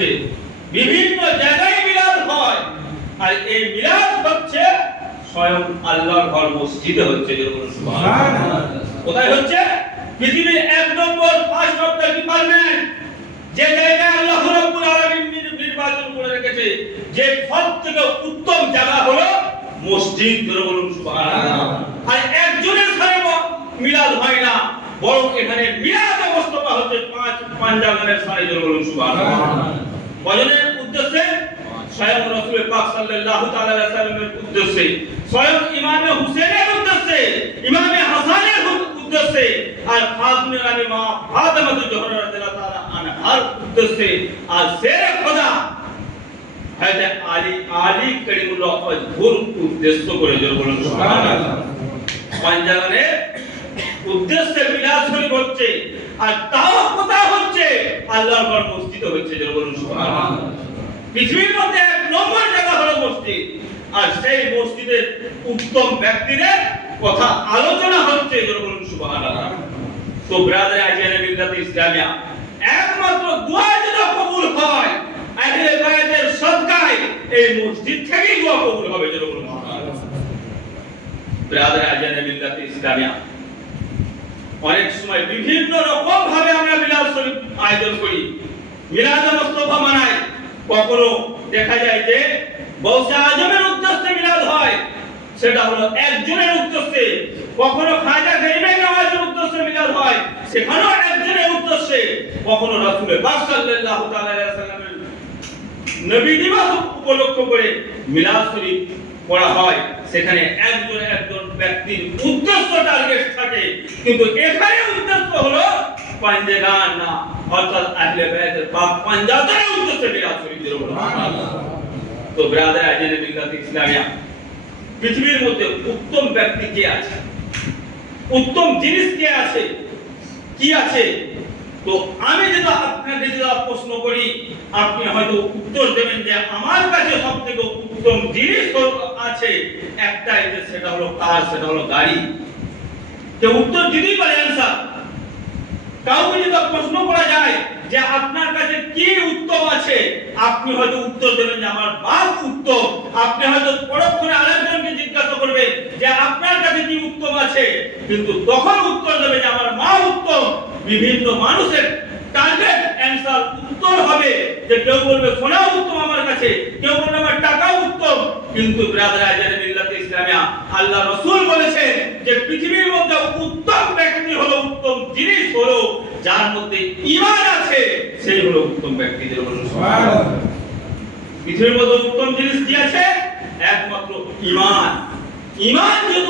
হচ্ছে বিভিন্ন জায়গায় মিলাদ হয়। আর এই মিলাদ হচ্ছে স্বয়ং আল্লাহর ঘর মসজিদে হচ্ছে যেরকম কোথায় হচ্ছে? পৃথিবীর এক নম্বর অফ দ্য ডিপার্টমেন্ট। যে জায়গায় আল্লাহ রাব্বুল আলামিন নির্বাচন করে রেখেছে যে সব থেকে উত্তম জায়গা হলো মসজিদ ধরে বলুন সুবহানাল্লাহ। আর একজনের সাথে মিলাদ হয় না বরং এখানে মিলাদ অবস্থা হচ্ছে পাঁচ পাঞ্জাবের সাথে ধরে বলুন সুবহানাল্লাহ। কজনের উদ্দেশ্যে স্বয়ং রাসূল পাক সাল্লাল্লাহু তাআলা উদ্দেশ্যে, স্বয়ং ইমামে হুসেনের উদ্দেশ্যে, ইমামে হাসানের উদ্দেশ্যে, আর ফাতিমা রানী মা ফাতেমা জোহরা রাদিয়াল্লাহু তাআলা আনহার উদ্দেশ্যে, আর শেরে খোদা হযরত আলী আলী করিমুল্লাহ অজহুর উদ্দেশ্য করে জোর বলুন, সুবহানাল্লাহ। উদ্দেশ্যে শরীফ হচ্ছে আর তাও কোথা হচ্ছে আল্লাহর ঘর মসজিদ হচ্ছে জোর বলুন পৃথিবীর মধ্যে এক নম্বর জায়গা হলো মসজিদ। আর সেই মসজিদের উত্তম ব্যক্তিদের কথা আলোচনা হচ্ছে জোর বলুন, সুবহানাল্লাহ। তো ব্রাদার আজিয়ানে মিল্লাত ইসলামিয়া, একমাত্র দোয়া যেটা কবুল হয়, আহলে বায়াতের সদকায় এই মসজিদ থেকেই দোয়া কবুল হবে জোর বলুন ব্রাদার আজিয়ানে মিল্লাত ইসলামিয়া, অনেক সময় বিভিন্ন রকম ভাবে আমরা মিলাদ শরীফ আয়োজন করি। মিলাদ মুস্তফা মানাই কখনো দেখা যায় যে বৌসে আজমের উদ্দেশ্যে মিলাদ হয়। সেটা হলো একজনের উদ্দেশ্যে কখনো খাজা গরিবের নামাজের উদ্দেশ্যে মিলাদ হয়, সেখানেও একজনের উদ্দেশ্যে কখনো রাসূলের পাক সাল্লাল্লাহু তাআলা নবী দিবস উপলক্ষ করে মিলাদ শরীফ পড়া হয়। সেখানে একজন একজন ব্যক্তির উদ্দেশ্য টার্গেট থাকে। কিন্তু এখানে উদ্দেশ্য হলো পাঞ্জেগান না, অর্থাৎ আহলে বাইতের পাক পাঞ্জাতের উদ্দেশ্যে মিলাদ শরীফ যেরকম তো ব্রাদার আজেনে মিল্লাত ইসলামিয়া, পৃথিবীর মধ্যে উত্তম ব্যক্তি কে আছে? উত্তম জিনিস কে আছে? কি আছে? তো আমি যেটা আপনাকে যেটা প্রশ্ন করি, আপনি হয়তো উত্তর দেবেন যে আমার কাছে সব থেকে উত্তম জিনিস আছে, একটাই যে সেটা হলো কার, সেটা হলো গাড়ি। যে উত্তর দিতেই পারে অ্যান্সার কাউকে যদি প্রশ্ন করা যায় যে আপনার কাছে কি উত্তম আছে, আপনি হয়তো উত্তর দেবেন যে আমার বাপ উত্তম আপনি হয়তো পরক্ষণে আরেকজনকে জিজ্ঞাসা করবে যে আপনার কাছে কি উত্তম আছে? কিন্তু তখন উত্তর দেবে যে আমার মা উত্তম বিভিন্ন মানুষের টার্গেট অ্যান্সার উত্তর হবে। যে কেউ বলবে সোনা উত্তম আমার কাছে। কেউ বলবে, আমার টাকা উত্তম কিন্তু ব্রাদার আজারে মিল্লাতে ইসলামিয়া আল্লাহ রাসূল বলেছেন যে পৃথিবীর মধ্যে উত্তম ব্যক্তি হলো যার মধ্যে ইমান আছে সেই হলো উত্তম ব্যক্তিদের হলো পৃথিবীর মধ্যে উত্তম জিনিস কি আছে? একমাত্র ইমান ইমান যদি